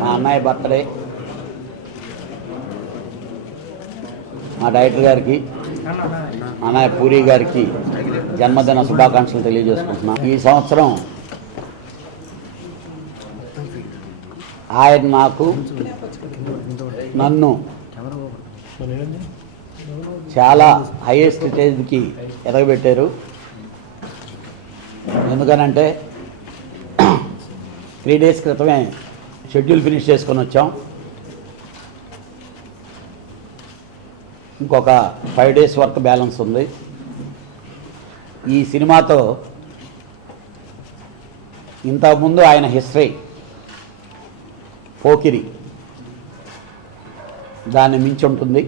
మా అన్నయ్య బర్త్డే మా డైరెక్టర్ గారికి అన్నయ్య పూరి గారికి జన్మదిన శుభాకాంక్షలు తెలియజేసుకుంటున్నాను. ఈ సంవత్సరం ఆయన నన్ను చాలా హైయెస్ట్ స్టేజ్కి ఎదగబెట్టారు. ఎందుకనంటే 3 days క్రితమే షెడ్యూల్ ఫినిష్ చేసుకొని వచ్చాం. ఇంకొక 5 days వర్క్ బ్యాలెన్స్ ఉంది. ఈ సినిమాతో ఇంతకుముందు ఆయన హిస్టరీ పోకిరి దాన్ని మించి ఉంటుంది.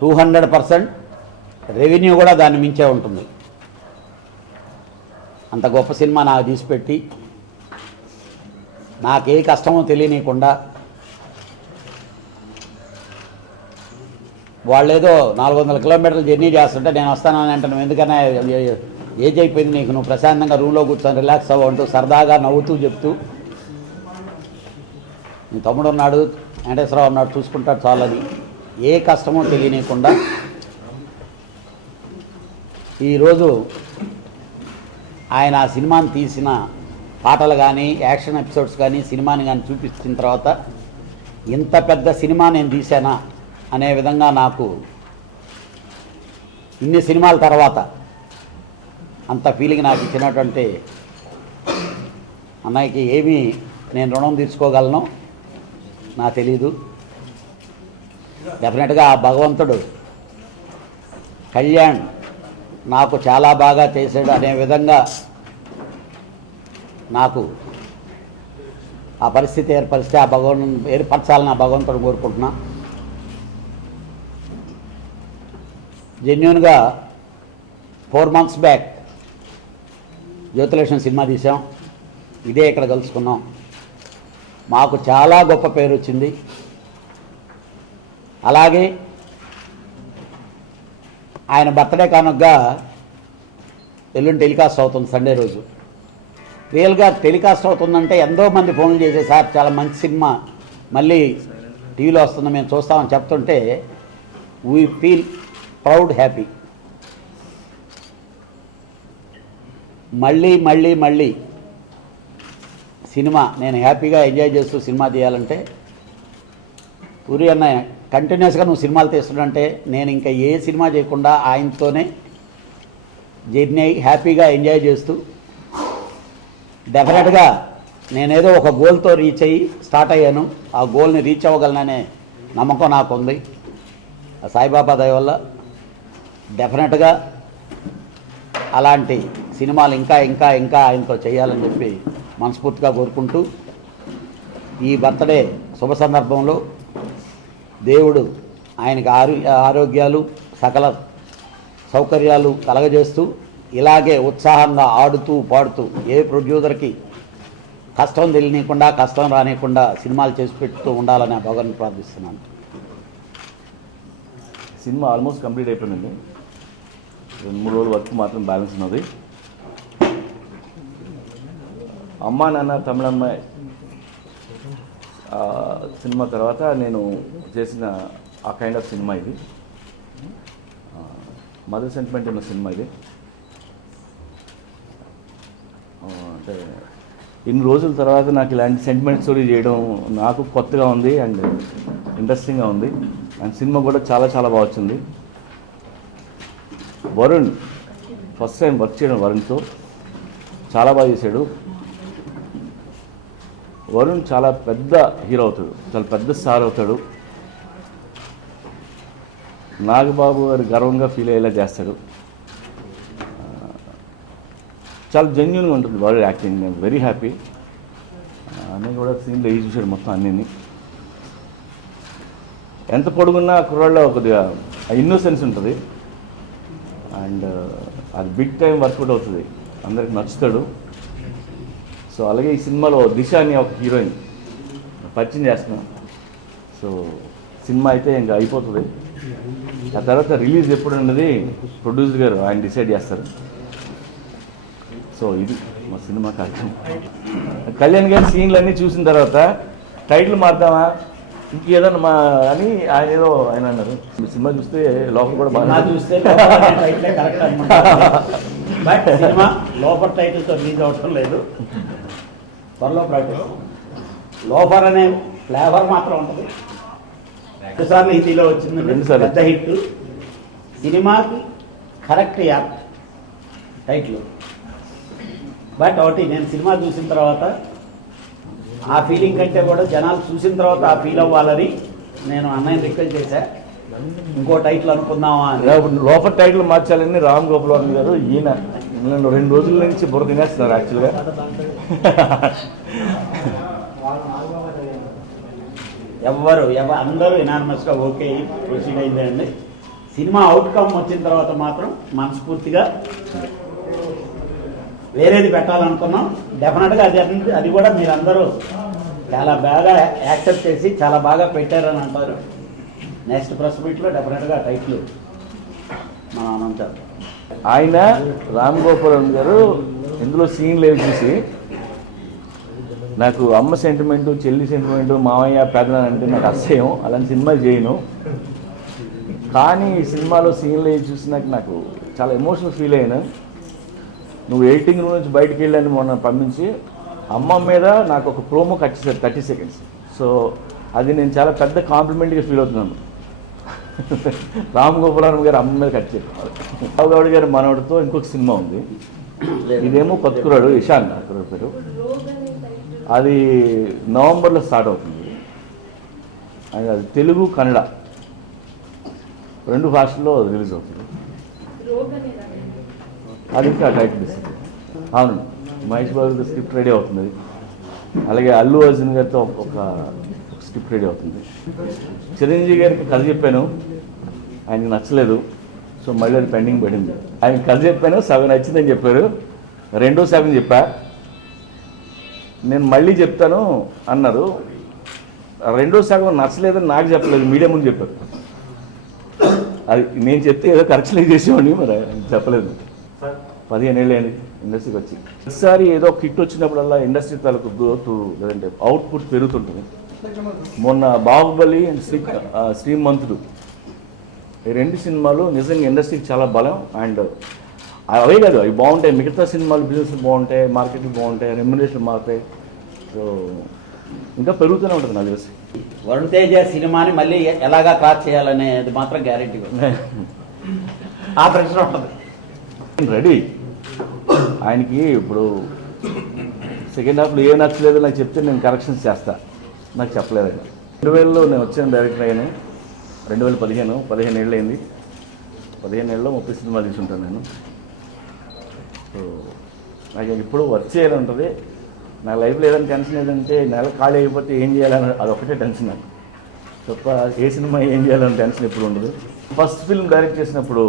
200% రెవెన్యూ కూడా దాన్ని మించే ఉంటుంది. అంత గొప్ప సినిమా నాకు తీసిపెట్టి నాకే కష్టమో తెలియనీయకుండా వాళ్ళేదో 400 kilometers జర్నీ చేస్తుంటే నేను వస్తానని అంటే నువ్వు ఎందుకన్నా ఏజ్ అయిపోయింది నీకు, నువ్వు ప్రశాంతంగా రూమ్లో కూర్చొని రిలాక్స్ అవ్వంటూ సరదాగా నవ్వుతూ చెప్తూ నీ తమ్ముడు ఉన్నాడు, వెంకటేశ్వరరావు ఉన్నాడు, చూసుకుంటాడు చాలని ఏ కష్టమో తెలియనీయకుండా ఈరోజు ఆయన ఆ సినిమాని తీసిన పాటలు కానీ యాక్షన్ ఎపిసోడ్స్ కానీ సినిమాని కానీ చూపించిన తర్వాత ఇంత పెద్ద సినిమా నేను తీసానా అనే విధంగా నాకు ఇన్ని సినిమాల తర్వాత అంత ఫీలింగ్ నాకు ఇచ్చినటువంటి అన్నయ్యకి ఏమీ నేను రుణం తీర్చుకోగలను నాకు తెలీదు. డెఫినెట్గా ఆ భగవంతుడు కళ్యాణ్ నాకు చాలా బాగా చేశాడు అనే విధంగా నాకు ఆ పరిస్థితి ఏర్పరిస్తే ఆ ఏర్పరచాలని ఆ భగవంతుడు కోరుకుంటున్నా. జెన్యూన్గా 4 months బ్యాక్ జ్యోతిలక్ష్మి సినిమా తీసాం. ఇదే ఇక్కడ కలుసుకున్నాం. మాకు చాలా గొప్ప పేరు వచ్చింది. అలాగే ఆయన బర్త్డే కానుకగా ఎల్లుండి టెలికాస్ట్ అవుతుంది సండే రోజు. రియల్గా టెలికాస్ట్ అవుతుందంటే ఎంతోమంది ఫోన్లు చేసే సార్ చాలా మంచి సినిమా మళ్ళీ టీవీలో వస్తుంది మేము చూస్తామని చెప్తుంటే వీ ఫీల్ ప్రౌడ్ హ్యాపీ. మళ్ళీ మళ్ళీ మళ్ళీ సినిమా నేను హ్యాపీగా ఎంజాయ్ చేస్తూ సినిమా తీయాలంటే పూరి అన్నయ్య కంటిన్యూస్గా నువ్వు సినిమాలు తీస్తుంటే నేను ఇంకా ఏ సినిమా చేయకుండా ఆయనతోనే జర్నీ హ్యాపీగా ఎంజాయ్ చేస్తూ డెఫినెట్గా నేనేదో ఒక గోల్తో రీచ్ అయ్యి స్టార్ట్ అయ్యాను. ఆ గోల్ని రీచ్ అవ్వగలననే నమ్మకం నాకు ఉంది. సాయిబాబా దయ వల్ల డెఫినెట్గా అలాంటి సినిమాలు ఇంకా ఇంకా ఇంకా ఆయనతో చేయాలని చెప్పి మనస్ఫూర్తిగా కోరుకుంటూ ఈ బర్త్డే శుభ సందర్భంలో దేవుడు ఆయనకి ఆరోగ్యాలు సకల సౌకర్యాలు కలగజేస్తూ ఇలాగే ఉత్సాహంగా ఆడుతూ పాడుతూ ఏ ప్రొడ్యూసర్కి కష్టం తెలియకుండా కష్టం రానియకుండా సినిమాలు చేసి పెడుతూ ఉండాలని ఆ భగవాన్ని ప్రార్థిస్తున్నాను. సినిమా ఆల్మోస్ట్ కంప్లీట్ అయిపోయిందండి. 2-3 రోజుల వరకు మాత్రం బ్యాలెన్స్ ఉన్నది. అమ్మా నాన్న తమిళమ్మాయి సినిమా తర్వాత నేను చేసిన ఆ కైండ్ ఆఫ్ సినిమా ఇది. మదర్ సెంటిమెంట్ ఉన్న సినిమా ఇది. అంటే ఇన్ని రోజుల తర్వాత నాకు ఇలాంటి సెంటిమెంట్ స్టోరీ చేయడం నాకు కొత్తగా ఉంది అండ్ ఇంట్రెస్టింగ్గా ఉంది. అండ్ సినిమా కూడా చాలా చాలా బాగా వచ్చింది. వరుణ్ ఫస్ట్ టైం వర్క్ చేయడం వరుణ్తో చాలా బాగా చేశాడు. వరుణ్ చాలా పెద్ద హీరో అవుతాడు, చాలా పెద్ద స్టార్ అవుతాడు. నాగబాబు గారు గర్వంగా ఫీల్ అయ్యేలా చేస్తాడు. చాలా జెన్యూన్గా ఉంటుంది వరుణ్ యాక్టింగ్. నేను వెరీ హ్యాపీ. నేను కూడా సీన్లో ఈ చూశాడు మొత్తం అన్నీ. ఎంత పొడుగున్నా కుర్రాళ్ళలో కొద్దిగా ఇన్నోసెన్స్ ఉంటుంది అండ్ అది బిగ్ టైం వర్కౌట్ అవుతుంది, అందరికి నచ్చుతాడు. సో అలాగే ఈ సినిమాలో దిశ అని ఒక హీరోయిన్ పరిచయం చేస్తున్నాం. సో సినిమా అయితే ఇంకా అయిపోతుంది. ఆ తర్వాత రిలీజ్ ఎప్పుడు ఉన్నది ప్రొడ్యూసర్ గారు ఆయన డిసైడ్ చేస్తారు. సో ఇది మా సినిమా కార్యక్రమం. కళ్యాణ్ గారి సీన్లు అన్నీ చూసిన తర్వాత టైటిల్ మార్దామా ఇంకేదన్నా మా అని ఆయన ఏదో ఆయన అన్నారు. సినిమా చూస్తే లోపల కూడా బాగా చూస్తే కరెక్ట్ అనమాట. బట్ సినిమా లోపర్ టైటిల్తో రిలీజ్ అవటం లేదు, త్వరలో ప్రాక్టీస్. లోఫర్ అనే ఫ్లేవర్ మాత్రం ఉంటుంది. 2 సార్లు హిందీలో వచ్చింది, 2 సార్లు పెద్ద హిట్. సినిమాకి కరెక్ట్ యాప్ టైటిల్. బట్ ఒకటి, నేను సినిమా చూసిన తర్వాత ఆ ఫీలింగ్ కంటే కూడా జనాలు చూసిన తర్వాత ఆ ఫీల్ అవ్వాలని నేను అన్నయ్యని రిక్వెస్ట్ చేశా, ఇంకో టైటిల్ అనుకుందామా అని. లోపల టైటిల్ మార్చాలని రామ్ గోపాల్ వర్మ గారు ఈయన 2 రోజుల నుంచి బుర్ర తినేస్తున్నారు యాక్చువల్గా. అందరూ ఎనానిమస్గా ఓకే ప్రొసీడ్ అయిందండి. సినిమా అవుట్కమ్ వచ్చిన తర్వాత మాత్రం మనస్ఫూర్తిగా వేరేది పెట్టాలనుకున్నాం. డెఫినెట్గా అది కూడా మీరందరూ చాలా బాగా యాక్సెప్ట్ చేసి చాలా బాగా పెట్టారని అంటారు. నెక్స్ట్ ప్రెస్ మీట్లో డెఫినెట్గా టైటిల్ మనం అనంటారు. ఆయన రామ్ గోపాల్ గారు ఇందులో సీన్లు ఏవి చూసి నాకు అమ్మ సెంటిమెంటు, చెల్లి సెంటిమెంటు, మామయ్య పెదనాన్న అంటే నాకు అసహ్యం, అలాంటి సినిమాలు చేయను. కానీ ఈ సినిమాలో సీన్లు ఏవి చూసినాక నాకు చాలా ఎమోషనల్ ఫీల్ అయినా. నువ్వు ఎడిటింగ్ రూమ్ నుంచి బయటకు వెళ్ళని మొన్న పంపించి అమ్మ మీద నాకు ఒక ప్రోమో కట్ చేశారు 30 seconds. సో అది నేను చాలా పెద్ద కాంప్లిమెంట్గా ఫీల్ అవుతున్నాను. రామ్ గోపాల్ గారు అమ్మ మీద కట్ చేశారు. రావు గౌడ్ గారి మనవడితో ఇంకొక సినిమా ఉంది, ఇదేమో కొత్తకురాడు, ఇషాన్ కుర్రాడు పేరు. అది నవంబర్లో స్టార్ట్ అవుతుంది. అది తెలుగు, కన్నడ 2 భాషల్లో రిలీజ్ అవుతుంది. అది ఇంకా టైటిల్ ఇస్తుంది. అవును, మహేష్ బాబు స్క్రిప్ట్ రెడీ అవుతుంది. అలాగే అల్లు అర్జున్ గారితో ఒక స్క్రిప్ట్ రెడీ అవుతుంది. చిరంజీవి గారికి కథ చెప్పాను, ఆయనకి నచ్చలేదు. సో మళ్ళీ అది పెండింగ్ పడింది. ఆయన కథ చెప్పాను, సగం నచ్చిందని చెప్పారు. 2వ సగం చెప్పా, నేను మళ్ళీ చెప్తాను అన్నారు. 2వ సగం నచ్చలేదని నాకు చెప్పలేదు, మీడియా ముందు చెప్పారు. అది నేను చెప్తే ఏదో కరెక్షన్ చేసేవాడిని, మరి చెప్పలేదు. 15 ఏళ్ళు అయింది ఇండస్ట్రీకి వచ్చి. ప్రతిసారి ఏదో కిట్ వచ్చినప్పుడల్లా ఇండస్ట్రీ తాలూకు గ్రోత్ లేదంటే అవుట్పుట్ పెరుగుతుంటుంది. మొన్న బాహుబలి అండ్ శ్రీమంతుడు ఈ 2 సినిమాలు నిజంగా ఇండస్ట్రీకి చాలా బలం. అండ్ అవే కాదు, అవి బాగుంటాయి. మిగతా సినిమాలు బిజినెస్ బాగుంటాయి, మార్కెటింగ్ బాగుంటాయి, రెమ్యునరేషన్ మారుతాయి. సో ఇంకా పెరుగుతూనే ఉంటుంది నాకు తెలిసి. వరుణ్ తేజ సినిమాని మళ్ళీ ఎలాగా క్రాస్ చేయాలనేది మాత్రం గ్యారెంటీ, ఆ ప్రశ్న ఉంటుంది. రెడీ. ఆయనకి ఇప్పుడు సెకండ్ హాఫ్లో ఏం నచ్చలేదు నాకు చెప్తే నేను కరెక్షన్స్ చేస్తా, నాకు చెప్పలేదు ఆయన. 2000లో నేను వచ్చాను డైరెక్టర్ అయ్యాను. 2015 ఏళ్ళు అయింది. 15 ఏళ్ళలో 30 సినిమాలు తీసుంటాను నేను. సో నాకు ఇప్పుడు వర్క్ చేయాలని ఉంటుంది. నా లైఫ్లో ఏదైనా టెన్షన్ ఏదంటే నెల ఖాళీ అయిపోతే ఏం చేయాలని, అదొకటే టెన్షన్ నాకు తప్ప ఏ సినిమా ఏం చేయాలని టెన్షన్ ఎప్పుడు ఉండదు. ఫస్ట్ ఫిల్మ్ డైరెక్ట్ చేసినప్పుడు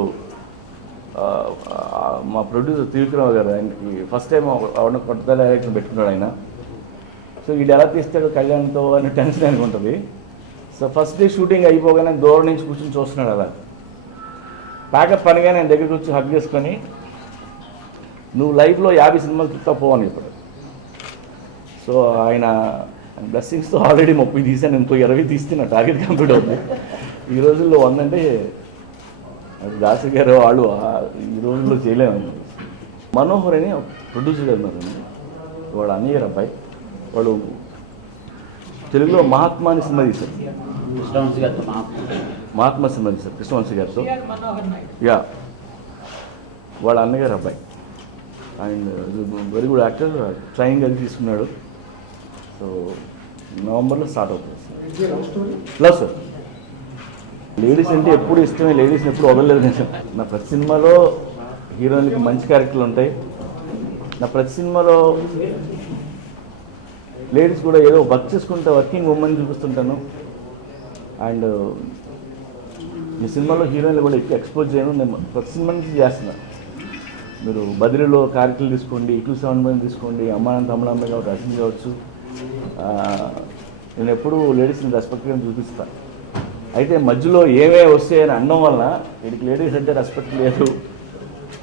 మా ప్రొడ్యూసర్ త్రివిక్రమ గారు, ఆయనకి ఫస్ట్ టైం అవున కొత్త డైరెక్టర్ పెట్టుకున్నాడు ఆయన. సో వీడు ఎలా తీస్తాడు కళ్యాణ్తో అనే టెన్షన్ ఆయనకు ఉంటుంది. సో ఫస్ట్ డే షూటింగ్ అయిపోగానే దూరం నుంచి కూర్చొని చూస్తున్నాడు. అలా ప్యాకప్ పనిగా నేను దగ్గరికి వచ్చి హగ్ చేసుకొని, నువ్వు లైఫ్లో 50 సినిమాలు చూస్తా పోవని చెప్పాడు. సో ఆయన బ్లెస్సింగ్స్తో ఆల్రెడీ 30 తీసాను, ఇంకో 20 తీస్తే నా టార్గెట్ కంప్లీట్ అవుతుంది. ఈ రోజుల్లో 100 అంటే అది దాసు గారు వాళ్ళు ఈ రోజుల్లో చేయలేము. మనోహర్ అని ప్రొడ్యూసర్ గారు ఉన్నారండి, వాడు అన్నయ్య గారు అబ్బాయి. వాడు తెలుగులో మహాత్మా అని సినిమా తీశారు, మహాత్మా సినిమా తీశారు కృష్ణవంశీ గారితో. యా, వాళ్ళ అన్నగారు అబ్బాయి. And very good actor, training అది తీసుకున్నాడు. సో నవంబర్లో స్టార్ట్ అవుతుంది. Love sir. లేడీస్ అంటే ఎప్పుడు ఇష్టమే, లేడీస్ని ఎప్పుడు వదలలేదు నేను. నా ప్రతి సినిమాలో హీరోయిన్కి మంచి క్యారెక్టర్లు ఉంటాయి. నా ప్రతి సినిమాలో లేడీస్ కూడా ఏదో వర్క్ చేసుకుంటే వర్కింగ్ ఉమెన్ చూపిస్తుంటాను. అండ్ ఈ సినిమాలో హీరోయిన్లు కూడా ఎక్కువ ఎక్స్పోజ్ చేయను, నేను ప్రతి సినిమా నుంచి చేస్తున్నాను. మీరు బదిలీలో క్యారెక్టర్లు తీసుకోండి, 271 తీసుకోండి, అమ్మానంత అమలాంబ కావచ్చు, అశ్విని కావచ్చు, నేను ఎప్పుడూ లేడీస్ని రెస్పెక్ట్గా చూపిస్తాను. అయితే మధ్యలో ఏమే వస్తాయని అనడం వలన వీడికి లేడీస్ అంటే రెస్పెక్ట్ లేదు,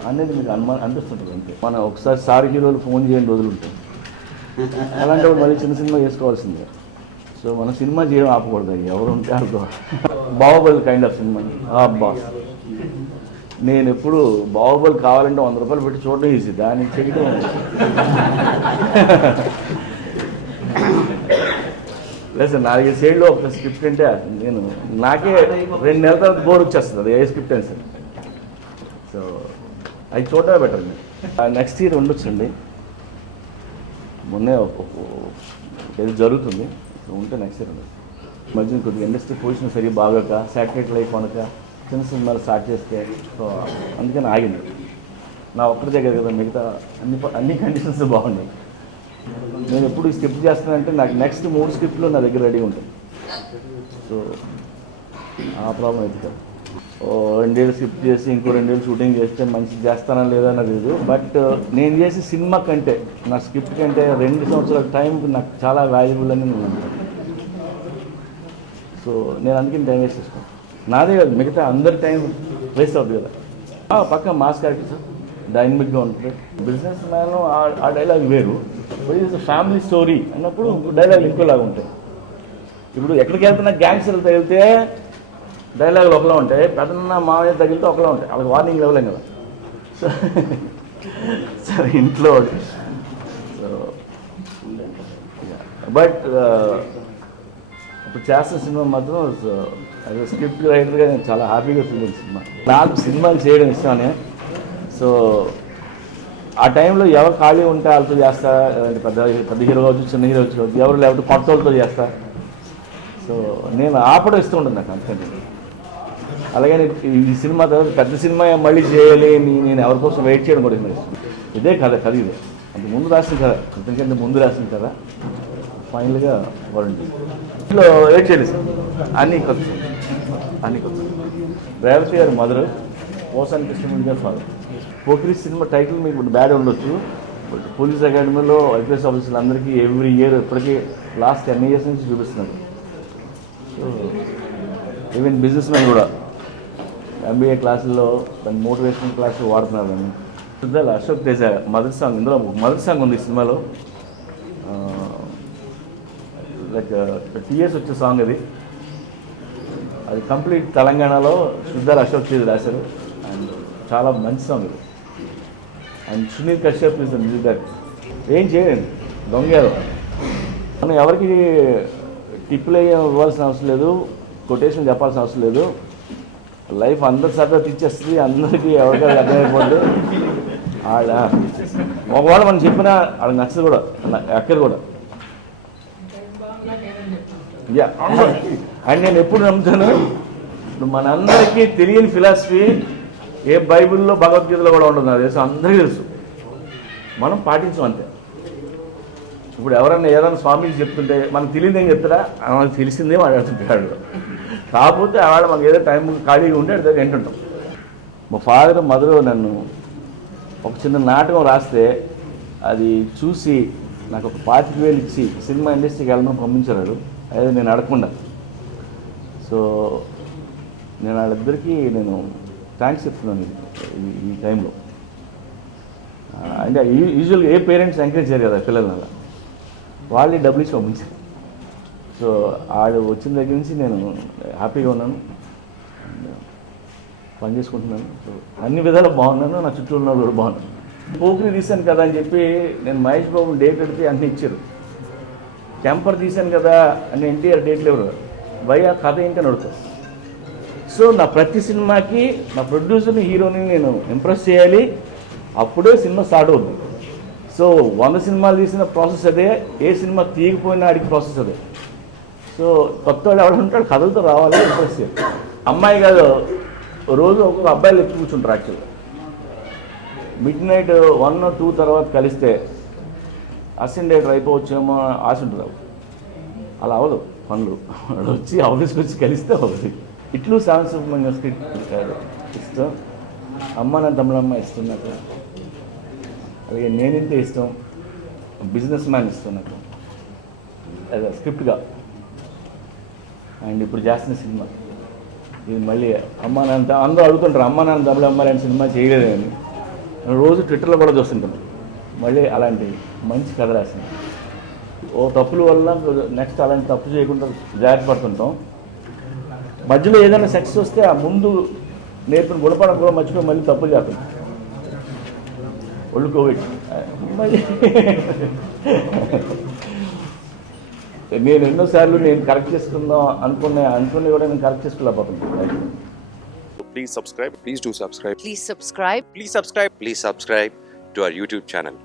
అనేది మీకు అనిపిస్తుంటుంది అంతే. మనం ఒకసారి సార్ హీరోలు ఫోన్ చేయని రోజులు ఉంటాయి, అలాంటప్పుడు మళ్ళీ చిన్న సినిమా చేసుకోవాల్సిందే. సో మనం సినిమా చేయడం ఆపకూడదు, ఎవరు ఉంటే అనుకో. Baahubali kind of cinema. అబ్బా, నేను ఎప్పుడు బాహుబలి కావాలంటే 100 రూపాయలు పెట్టి చూడడం ఈజీ, దాన్ని చేయడం లేదు సార్. 4 ఏళ్ళు ఒక స్క్రిప్ట్ అంటే నేను నాకే 2 నెలల తర్వాత బోర్ వచ్చేస్తుంది, అది ఏ స్క్రిప్ట్ అని సార్. సో అది చూడటమే బెటర్. నెక్స్ట్ ఇయర్ ఉండొచ్చండి, మొన్నే ఏది జరుగుతుంది, సో ఉంటే నెక్స్ట్ ఇయర్ ఉండదు. మధ్యన కొద్దిగా ఇండస్ట్రీ పొజిషన్ సరిగ్గా బాగోక, శాటిలైట్ లైఫ్ అనక చిన్న సినిమాలు స్టార్ట్ చేస్తే, సో అందుకని ఆగింది. నా ఒక్కడి దగ్గర కదా, మిగతా అన్ని కండిషన్స్ బాగున్నాయి. నేను ఎప్పుడు స్క్రిప్ట్ చేస్తానంటే నాకు నెక్స్ట్ 3 స్క్రిప్ట్లు నా దగ్గర రెడీ ఉంటాయి. సో ఆ ప్రాబ్లం అయితే కదా. 2 ఏళ్ళు స్క్రిప్ట్ చేసి ఇంకో 2 ఏళ్ళు షూటింగ్ చేస్తే మంచి చేస్తానా లేదా అన్నది లేదు. బట్ నేను చేసే సినిమా కంటే, నా స్క్రిప్ట్ కంటే 2 సంవత్సరాల టైం నాకు చాలా వాల్యుబుల్ అని నేను అనుకుంటాను. సో నేను అందుకని టైం వేస్ట్ చేస్తాను. నాదే కాదు, మిగతా అందరి టైం వేస్ట్ అవుతుంది కదా. పక్క మాస్ క్యారెక్టర్ సార్, డైనమిక్గా ఉంటుంది. బిజినెస్ మ్యాన్ ఆ డైలాగ్ వేరు, బట్ ఇట్స్ ఫ్యామిలీ స్టోరీ అన్నప్పుడు డైలాగ్ ఇంకోలాగా ఉంటాయి. ఇప్పుడు ఎక్కడికి వెళ్తున్నా గ్యాంగ్స్టర్లు తగిలితే డైలాగులు ఒకలా ఉంటాయి, పెద్దన్న మామయ్య తగిలితే ఒకలా ఉంటాయి, వాళ్ళకి వార్నింగ్ ఇవ్వలేం కదా. సో సరే ఇంట్లో సో బట్ ఇప్పుడు చేస్తున్న సినిమా మాత్రం యాజ్ స్క్రిప్ట్ రైటర్గా నేను చాలా హ్యాపీగా ఫీల్ అయిన సినిమా. నాకు సినిమాలు చేయడం ఇష్టమే. సో ఆ టైంలో ఎవరు ఖాళీ ఉంటే వాళ్ళతో చేస్తా, పెద్ద పెద్ద హీరో కావచ్చు, చిన్న హీరో కావచ్చు, ఎవరు లేకపోతే కొత్త వాళ్ళతో చేస్తా. సో నేను ఆపడం ఇస్తూ ఉంటాను నాకు అంతకంటే. అలాగే ఈ సినిమా తర్వాత పెద్ద సినిమా మళ్ళీ చేయాలి, నేను ఎవరి కోసం వెయిట్ చేయడం కూడా ఇష్టం. ఇదే కథ ఇదే అంత ముందు రాసిన కథ, అంతకంటే ముందు రాసిన కథ. ఫైనల్గా వరండి ఇంట్లో వెయిట్ చేయలేదు సార్, అన్నీ కొత్త. రేవతి గారు మదర్, పోసాని కృష్ణమూర్తి గారు ఫాదర్. పోకిరి సినిమా టైటిల్ మీకు బ్యాడ్ ఉండొచ్చు, బట్ పోలీస్ అకాడమీలో ఐపీఎస్ ఆఫీసర్లు అందరికీ ఎవ్రీ ఇయర్ ఇప్పటికీ లాస్ట్ 10 years నుంచి చూపిస్తున్నారు. సో ఈవెన్ బిజినెస్ మ్యాన్ కూడా MBA క్లాసుల్లో దాని మోటివేషనల్ క్లాసులు వాడుతున్నారు. అని శుద్ధాల అశోక్ తేజ మదర్ సాంగ్, ఇందులో మదర్ సాంగ్ ఉంది ఈ సినిమాలో. లైక్ TS వచ్చే సాంగ్ అది కంప్లీట్ తెలంగాణలో శుద్ధాల అశోక్ తేజ రాశారు. అండ్ చాలా మంచి సాంగ్ ఇది. And Sunil Kashyap is the music director. ఏం చేయండి దొంగలు, మనం ఎవరికి టిప్పులు ఇవ్వాల్సిన అవసరం లేదు, కొటేషన్ చెప్పాల్సిన అవసరం లేదు. లైఫ్ అందరి సరదా తెచ్చేస్తుంది, అందరికీ ఎవరికైనా అర్థమైపోతుంది. ఒకవేళ మనం చెప్పినా వాళ్ళకి నచ్చదు కూడా, ఎక్కడ కూడా. అండ్ నేను ఎప్పుడు నమ్ముతాను, మనందరికీ తెలియని ఫిలాసఫీ ఏ బైబిల్లో భగవద్గీతలో కూడా ఉంటుంది, నాకు తెలుసు, అందరికీ తెలుసు, మనం పాటించం అంతే. ఇప్పుడు ఎవరన్నా ఏదైనా స్వామీజీ చెప్తుంటే మనకు తెలియదు ఏం చెప్తారా, మనకు తెలిసిందే మాట్లాడుతుంటాడు. కాకపోతే ఆవిడ మనకి ఏదో టైం ఖాళీగా ఉంటే అడి దగ్గర వింటుంటాం. మా ఫాదర్ మదర్ నన్ను ఒక చిన్న నాటకం రాస్తే అది చూసి నాకు ఒక 25,000 ఇచ్చి సినిమా ఇండస్ట్రీకి వెళ్ళమని పంపించారు. అదే నేను అడగకుండా. సో నేను వాళ్ళిద్దరికీ నేను థ్యాంక్స్ చెప్తున్నాను ఈ టైంలో. అంటే యూజువల్గా ఏ పేరెంట్స్ ఎంకరేజ్ చేయరు కదా పిల్లల్ని, అలా వాళ్ళే డబ్బులు ఇచ్చి పంపించారు. సో ఆడు వచ్చిన దగ్గర నుంచి నేను హ్యాపీగా ఉన్నాను, పని చేసుకుంటున్నాను. సో అన్ని విధాలు బాగున్నాను, నా చుట్టూ ఉన్న వాళ్ళు కూడా బాగున్నాను. పోకిరి తీశాను కదా అని చెప్పి నేను మహేష్ బాబు డేట్ పెడితే అన్నీ ఇచ్చారు. టెంపర్ తీశాను కదా అని NTR డేట్లు ఎవరు భయ కథ ఏంటని అడుగుతారు. సో నా ప్రతి సినిమాకి నా ప్రొడ్యూసర్ని హీరోని నేను ఇంప్రెస్ చేయాలి, అప్పుడే సినిమా స్టార్ట్ అవుతుంది. సో 100 సినిమాలు తీసిన ప్రాసెస్ అదే, ఏ సినిమా తీయకపోయినా ఆడికి ప్రాసెస్ అదే. సో కొత్త వాడు ఎవరు ఉంటాడు, కథలతో రావాలి, ఇంప్రెస్ చేయాలి. అమ్మాయి కాదు, రోజు ఒక్కొక్క అబ్బాయిలు ఎక్కువ కూర్చుంటారు. యాక్చువల్గా మిడ్ నైట్ 1 or 2 తర్వాత కలిస్తే అసిస్టెంట్ డైరెక్టర్ అయిపోవచ్చేమో ఆశ ఉంటుంది. అలా అవ్వదు పనులు, వాడు వచ్చి ఆఫీస్కి వచ్చి కలిస్తే అవుతుంది. ఇట్లు సాంస్కృతికంగా స్క్రిప్ట్ ఇష్టం, అమ్మ నా తమిళమ్మ ఇష్టం నాకు, అలాగే నేనింతే ఇష్టం, బిజినెస్ మ్యాన్ ఇష్టం నాకు అదే స్క్రిప్ట్గా. అండ్ ఇప్పుడు చేస్తున్న సినిమా ఇది మళ్ళీ అమ్మ నాన్న అందరూ అడుగుతుంటారు, అమ్మ నాన్న తమిళమ్మ లాంటి సినిమా చేయలేదని. రోజు ట్విట్టర్లో కూడా చూస్తుంటాను, మళ్ళీ అలాంటి మంచి కథ రాసింది. ఓ తప్పుల వల్ల నెక్స్ట్ అలాంటి తప్పు చేయకుండా జాగ్రత్త పడుతుంటాం. మధ్యలో ఏదైనా సక్సెస్ వస్తే ఆ ముందు నేర్పిన గుణపాఠం కూడా మర్చిపోయి మళ్ళీ తప్పులు చేస్తాం. ఒళ్ళు కోవిడ్ మళ్ళీ నేను ఎన్నోసార్లు నేను కరెక్ట్ చేసుకుందాం అనుకునే కూడా నేను correct చేసుకోలేకపోతున్నాను. Please subscribe. Please do subscribe. Please subscribe. Please subscribe. Please subscribe to our YouTube channel.